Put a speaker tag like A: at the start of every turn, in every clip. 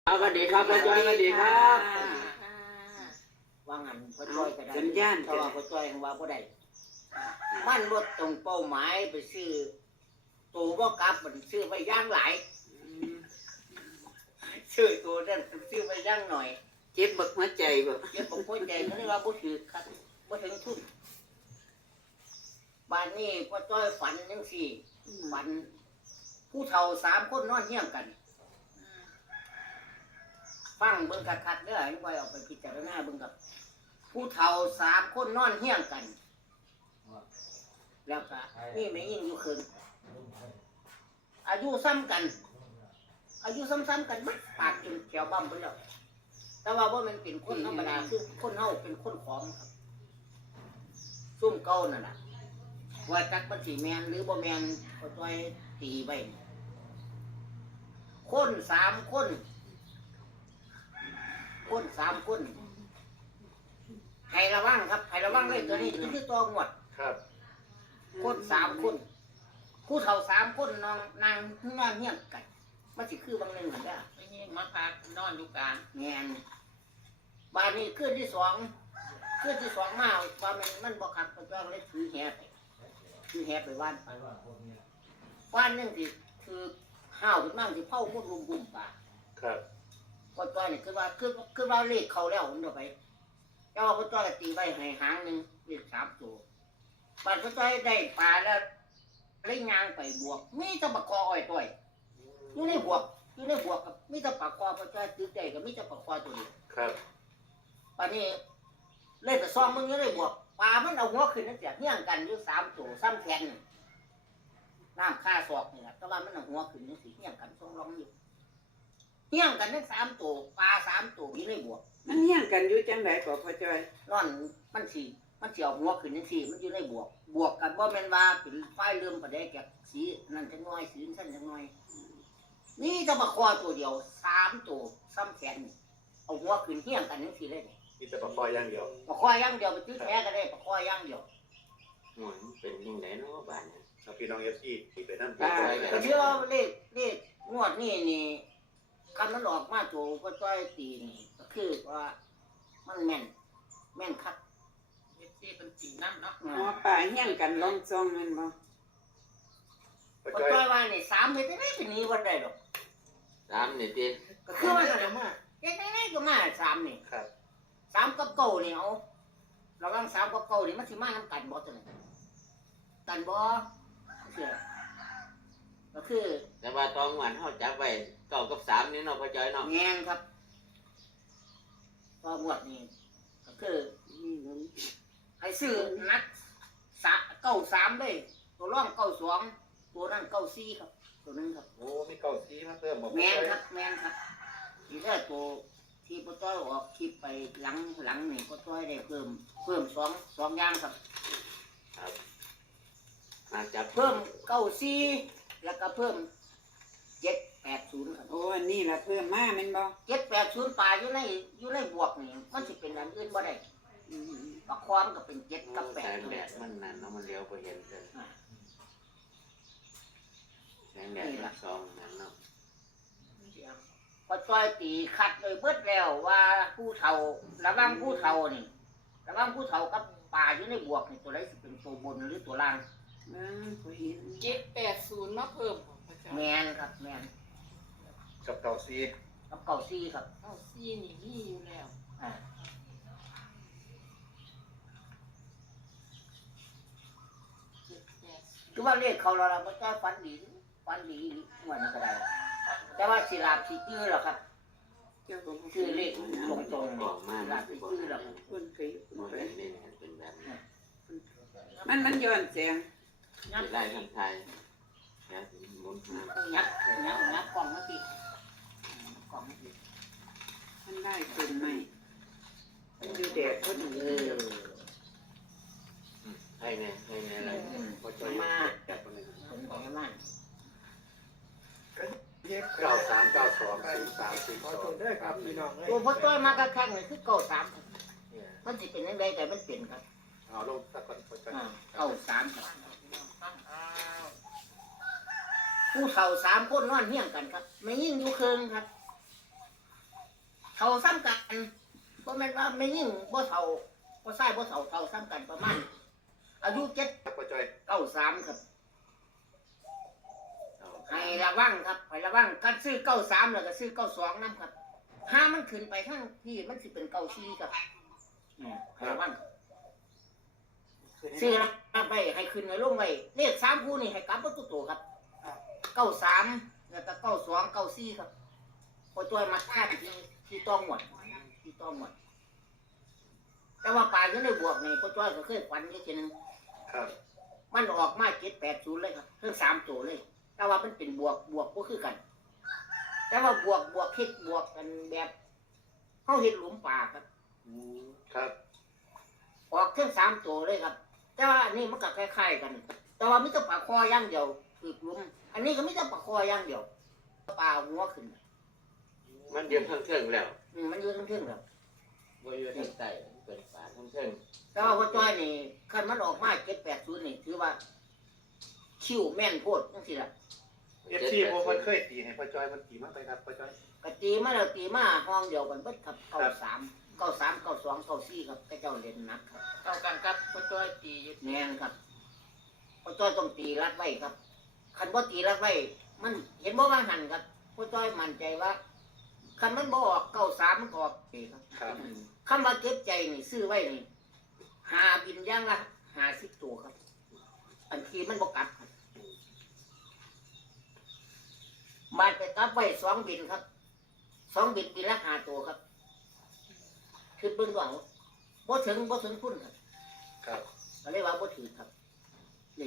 A: สวัสดีครับพ่อจ้อยสวัสดีครับ
B: ว่างันพ่อจ้อยก็ได้
A: สัญญาณ
B: เพราะว่าพ่อจ้อยว่าบ่ได้มันลดตรงเป้าหมายไปซื้อตัวบ่กลับมันซื้อไปย่างหลายซื้อตัวนั้นซื้อไปย่างหน่อย
A: เจ็บบักหัวใจบ่
B: เดี๋ยวผมเข้าใจเขาเรียกว่าบ่ถือครับบ่ถึงทุนบ้านนี้พ่อจ้อยฝันจังซี่ฝันผู้เฒ่า3คนนอนเฮี้ยงกันฟังเบิ่งคักๆเด้อให้ไว้เอาไปพิจารณาเบิ่งกับผู้เฒ่า3คนนอนเฮี้ยงกัน แล้วก็นี่แม่ยิ่งอยู่คืนอายุซ้ำกัน อายุซ้ำๆกันมัดปากจนแขวบ้ำไปแล้วแต่ว่ามันเป็นคนธรรมดาคือคนเฮาเป็นคนของครับซุ่มเก่านั่นน่ะว่าจักมันสิแมนหรือบ่แมนก็ต้อยตีไว้คน3คน3คนให้ระวังครับให้ระวังเลยตัวนี้คือตัวงวด
C: ครับ
B: คน3คนผู้เฒ่า3คนนอนนางนอนเฮี้ยงกันมันสิคือบางหนึงหั่นเด้อ
D: ไม่ยิ่งมาพักนอนอยู่กลาง
B: แม่นบ้านนี้คืนที่2มาว่ามันบ่คักก็จ้องเลยถือแหไปว่านว่านนึงสิคือห้าวขึ้นมาสิเผามุดลุมบุ่มป่า
C: ครับ
B: ก็จ้อยนี่คือว่าเลขเข้าแล้วมันเด้อไปแต่ว่าก็จ้อยก็ตีไว้ให้หางนึงเลข3ตัวบ้านก็จ้อยได้ปลาแล้วเลยย่างไปบวกมีแต่บักกออ้อยต้อยอยู่ในบวกกับมีแต่ปลากอก็จ้อยตึกได้ก็มีแต่ปลากอตัวเดียว
C: ครับ
B: ป่านนี้เล่นแต่ซองมึงอยู่ในบวกปลามันเอาหัวขึ้นนั่นเสียเฮี้ยงกันอยู่3ตัวซ้ำแขนนี่น้ำค่าศอกนี่แหละแต่ว่ามันเอาหัวขึ้นจังซี่เฮี้ยงกันทรงรองอยู่เฮี้ยงกันทั้ง3ตัวปลา3ตัวอยู่ในบวก
A: มันเฮี้ยงกันอยู่จังไดก็พ่อจ้อย
B: นอนมันสิเอาหัวขึ้นจังซี่มันอยู่ในบวกกันบ่แม่นว่าเป็นไฟเริ่มประเดแกะสีนั่นจังน้อยสีนั่นจังน้อยนี่จะมาคอตัวเดียว3ตัวซ้ำแขนนี่เอาหัวขึ้นเฮี้ยงกันจังซี่เลยนี่
C: มีแต่ปลาคอยอย่างเดียว
B: ปลาคออย่างเดียวไปตื้อแท้ก็ได้ปลาคอย่างเดียว
A: หวยมันเป็นยังไงเนาะบ้านเนี่ย
C: เอาพี่น้องFC ที่ไปนั่น
B: ก็เชื่อว่าเลขงวดนี่คำมันออกมาตัวก็จ้อยตีนี่ก็คือว่ามันแม่นคัด
D: เอฟซีเป็นสีน้ำเนาะ
A: อ๋อป่าเฮี้ยงกันลองซองแม่นบ่
C: ปลา
B: ก็
C: จ้อย
B: จ้อยว่านี่3เม็ดได้เป็นนี้วันใดดอก
A: 3นี่ติ
B: ก็คือว่าจะมาได้ก็มา3นี่
C: ครับ
B: 3กับเก้านี่เอาระวัง3กับเก้านี่มันสิมานํกันบ่จังกันบ่ก็คือ
A: แต่ว่าตอนวันเฮาจับไว้9กับ3นี่เนาะพ่อจ้อยเนาะ
B: แงนครับก็งวดนี้ก็คือให้ซื้อนัด93เลยตัวร่อง92ตัวนั้น94ครับตัวนึงครับ
C: โอ้มีเก้าซีมาเติมบ่
B: แมนครับทีแรกตัวที่พ่อต้อยออกคลิปไปหลังนี่พ่อต้อยได้เพิ่มสองอย่างครับ
A: ครับมาจับ
B: เพิ่ม94แล้วก็เพิ่ม780ครับ
A: โอ้อันนี้ล่ะเพิ่มมาแม่นบ่
B: 780ปลาอยู่ในบวกนี่มันสิเป็นอันอื่นบ่ได้
A: อืม
B: ปลาความก็เป็น7กับ
A: แสงแดด
B: 8
A: มันนั่นเนาะมันเลี้ยวบ่เห็นเลยแสงแดดมันซองนั่นเนาะ
B: พอจ้อยตีคัดเลยเบิดแล้วว่าผู้เฒ่าระวังผู้เฒ่านี่ระวังผู้เฒ่ากับป่าอยู่ในบวกนี่ตัวใดสิเป็นตัวบนหรือตัวล่าง
A: บ่เห็น
D: 780มาเพิ่มของพระเจ้า
B: แมนครับแมน
C: กับเก้าซี
B: กับเก่าซี่ครับ
D: เอาซี่นี่มีอยู่แล้ว
B: อ่า
D: 780
B: คือว่าเรียกเขาเราก็จะฟันดีเหมือนก็ได้แต่ว่าสิลาบสิจื้อหรอครับ
A: เจ้าก็บ่
B: ชื่อเลขตรง
A: ออกมา
B: ๆลาบสิจื้อหรอก
A: คนเคย
E: มันเป็นนี่เป็นแบบนี้
A: มันย้อนแสง
B: ยับ
E: ไล่ทางไทยนะมุนมา
B: ยับกล่องมาสิกล่องมาสิ
A: มันได้ต้นไม้มันอยู่แดดพอดี
E: ให้ไงอะไรพอจะมาจับคนนึง
B: ผมบอกให้มัน
C: 93920342ได้ครับพี่น้อง
B: ตัวพ่อต้อยมากระแข้งเลยคือเก่าสามมันสิเป็นยังไงแต่มันเป็นครับ
C: เอาลงตะก่อนปลาจ้อย
B: เก่าสามครับ
D: ตั้งเอา
B: ผู้เฒ่า3คนนอนเฮี้ยงกันครับไม่ยิ่งอยู่เคืองครับเท่าซ้ำกันบ่แม่นว่าไม่ยิ่งบ่เท่าบ่ใส่บ่เท่าเท่าซ้ำกันประมาณอายุ
C: ครับพ่อจ้อย
B: 793ครับให้ระวังครับให้ระวังการซื้อ93แล้วก็ซื้อ92นำครับถ้ามันขึ้นไปทางพี่มันสิเป็น94ครับให้ระวังครับซื้อรับไว้ให้ขึ้นให้ลงไว้เลข3คู่นี่ให้กลับบ่ตุโตครับ93แล้วก็92 94ครับพอจ้อยมาคาดที่ต้องหมดที่ต้องหมดแต่ว่าปลายก็ได้บวกนี่พอจ้อยก็เคยฝันอยู่ทีนึง
C: ครับ
B: มันออกมา780เลยครับทั้ง3ตัวเลย แต่ว่ามันเป็นบวกก็คือกัน แต่ว่าบวกเฮ็ดบวกกันแบบเฮาเฮ็ดหลุมป่าครับ
C: ครับ
B: ออกทั้ง3ตัวเลยครับ แต่ว่าอันนี้มันก็คล้ายๆกัน แต่ว่ามีแต่ปลาคออย่างเดียวคือหลุมอันนี้ก็มีแต่ปลาคออย่างเดียวปลาหัวขึ้น
E: มันเยืนทั้งเทิงแล้ว
B: มันอยู่ทั้งๆครับ
E: บ่อยู่ทางใต้เป็นป่าทั้งเทิง
B: แต่ว่าพ่อจ้อยนี่คันมันออกมา780นี่ถือว่าคิวแม่นโพดจังซี่ล่ะ
C: FC ผมมันเคยตีให้พ่อจ้อยมันตีมาไปครับพ่อจ้อย
B: ก็ตีมาแล้วตีมาห้องเดียวกันเบิดครับ93 92 94ครับก็เจ้าเล่นหนักครับ
D: เอากันกับพ่อจ้อยตีอยู่
B: แม่นครับพ่อจ้อยต้องตีรัดไว้ครับคันบ่ตีรัดไว้มันเห็นบ่ว่าหันครับพ่อจ้อยมั่นใจว่าคันมันบ่ออก93มันก็ออกเองครับ
C: ครับ
B: คำว่าเก็บใจนี่ซื้อไว้นี่หาบินอย่างละ50ตัวครับอันทีมันบ่กลับครับบาดไปกลับไว้2บินครับ2บินบินละ5ตัวครับคือเบิ่งว่าบ่ถึงพุ่นครับ
C: ครับ
B: ก็เลยว่าบ่ถือครับนี่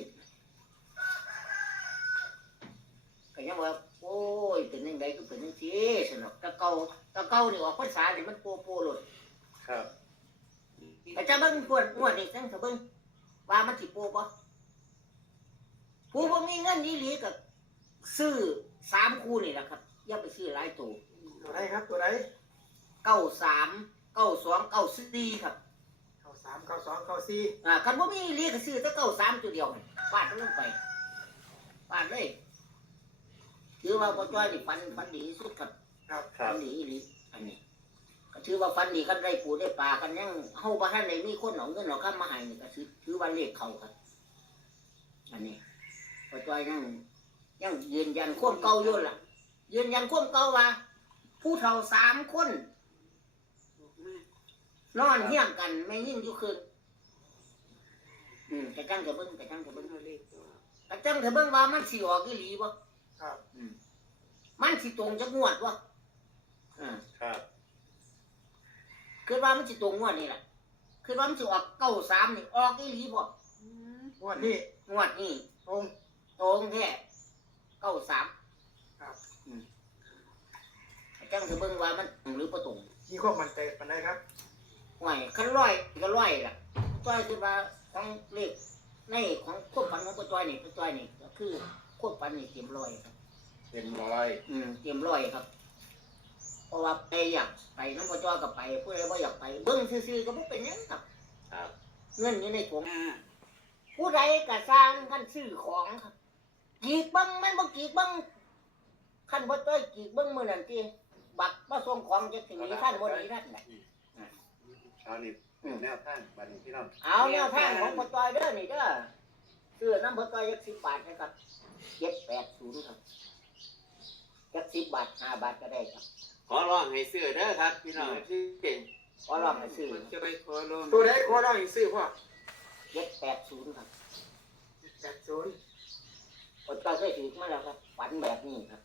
B: ก็ยังว่าโอ้ยเป็นยังไงก็เป็นจังซี่สนุกตะเก่านี่ออกพรรษานี่มันโปโลด
C: ครับ
B: แต่จะเบิ่งพวดงวดนี่จังจะเบิ่งว่ามันสิโปบ่ผู้บ่มีเงินอีหลีก็ซื้อ3คู่นี่แหละครับอย่าไปซื้อหลายตัว
C: ตัวไหนครับตัวไหน
B: 93 92 94ครับ
C: 93 92 94
B: คันบ่มีอีหลีก็ซื้อแต่93ตัวเดียวฟาดมันลงไปฟาดเลยถือว่าพ่อจ้อยนี่ฟันดีที่สุดครับ
C: ครับค
B: ฟั
C: รับ
B: นดีอีหลีอันนี้ก็ถือว่าฟันดีกันได้ปูได้ปลากันยังเฮาบ่ทันได้มีคนเอาเงินเอาคำมาให้นี่ก็ถือว่าเลขเข้าครับอันนี้พ่อจ้อยยังยืนยันความเก่าอยู่ล่ะยืนยันความเก่าว่า ผู้เฒ่า3คนนอนเฮี้ยงกันไม่ยิ่งอยู่คืนกระจังจะเบิ่งกระจังจะเบิ่งว่ามันสิออกอีหลีบ่
C: ครับ
B: มันสิตรงจักงวดบ่
C: ครับ
B: คือว่ามันสิตรงงวดนี่แหละคือว่ามันสิออก93นี่ออกอีหลีบ่
C: งวดนี้
B: งวดนี้
C: ตรง
B: ตรงแท้93
C: ครับ
B: กระจังจะเบิ่งว่ามันตรงหรือบ่ตรง
C: มีความมั่นใจปานใดครับ
B: ห่วยคันร้อยก็ร้อยล่ะจ้อยคือว่าของเลขในของควบฝันของจ้อยนี่ก็คือควบฝันนี่เต็มร้อยครับ
C: เต็มร้อย
B: เตรียมร้อยครับ เพราะว่าไปอยากไปน้ำพอจอยก็ไปผู้ใดบ่อยากไปเบิ้งซื่อๆก็บ่เป็นหยังครับ
E: ครับ
B: เงินอยู่ในถุงผู้ใดก็สร้างท่านซื้อของครับกีกเบิ้งมันบ่กีกเบิ้งขั้นบ่จ้อยกีกเบิ้งมื้อนั้นติบัตรมาส่งของจะถึงนี้ท่านบ่หนีท่านแหละ
C: เช้านี้แนวทางบัดนี้พี่น้อง
B: เอาแนวทางของพอจอยเด้อนี่เด้อซื้อน้ำพอจอยจัก10 บาทนะครับ780ครับจัก10 บาท5 บาทก็ได้ครับ
E: ขอร้องให้ซื้อเด้อครับพี่น้องที่เก่ง
B: ขอลองให้ซื้อ
D: พ่อจ้อยขอลง
C: ตัวไหนขอร้องอีกซื้อพ่อ
B: 780ครับ
C: 80
B: พอจอยเคยถือมาแล้วครับฝันแบบนี้ครับ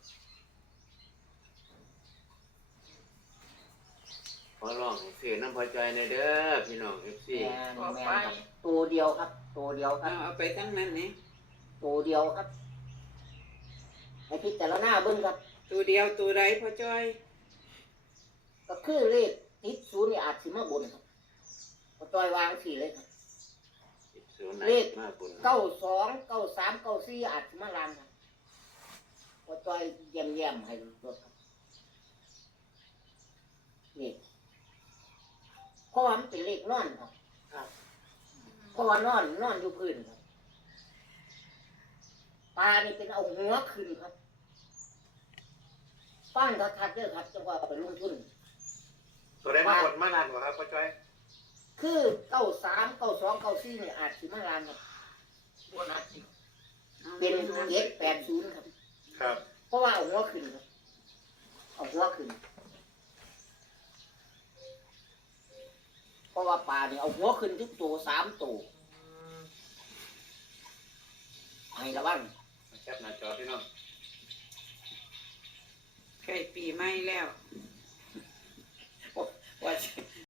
E: ขอร้องให้ซื้อน้ำพอจอยในเด้อพี่น้อง FC
B: แม่นครับตัวเดียวครับตัวเดียวครับ
D: เอาไปทั้งนั้นนี่
B: ตัวเดียวครับให้พิจารณาเบิ่งครับ
D: ตัวเดียวตัวใดพ่อจ้อย
B: ก็คือเลขติดศูนย์นี่อาจสิมาบนครับพอจอยวางสี่เลยครับ เลข
E: มาบุญ
B: 92 93 94อาจสิมาลางครับพอจอยแย้มๆให้รถครับนี่เพราะว่ามันเป็นเลขนอนครับเพราะว่านอนอยู่พื้นครับปลานี่เป็นเอาหัวขึ้นครับฟังทัดๆเด้อครับจังว่าเอาไปลงทุน
C: ตัวได้มาบนมาลานกว่าครับพ่อจ้อย
B: คือ93 92 94เนี่ยอาจสิมาลานครับ
D: บนอาทิตย์
B: เป็น780ครับ
C: ครับ
B: เพราะว่าเอาหัวขึ้นครับเอาหัวขึ้นเพราะว่าปลาเนี่ยเอาหัวขึ้นทุกตัว3ตัวให้ระวัง
C: แคปหน้าจอพี่น้อง
D: ใกล้ปีใหม่แล้ว
B: ว่า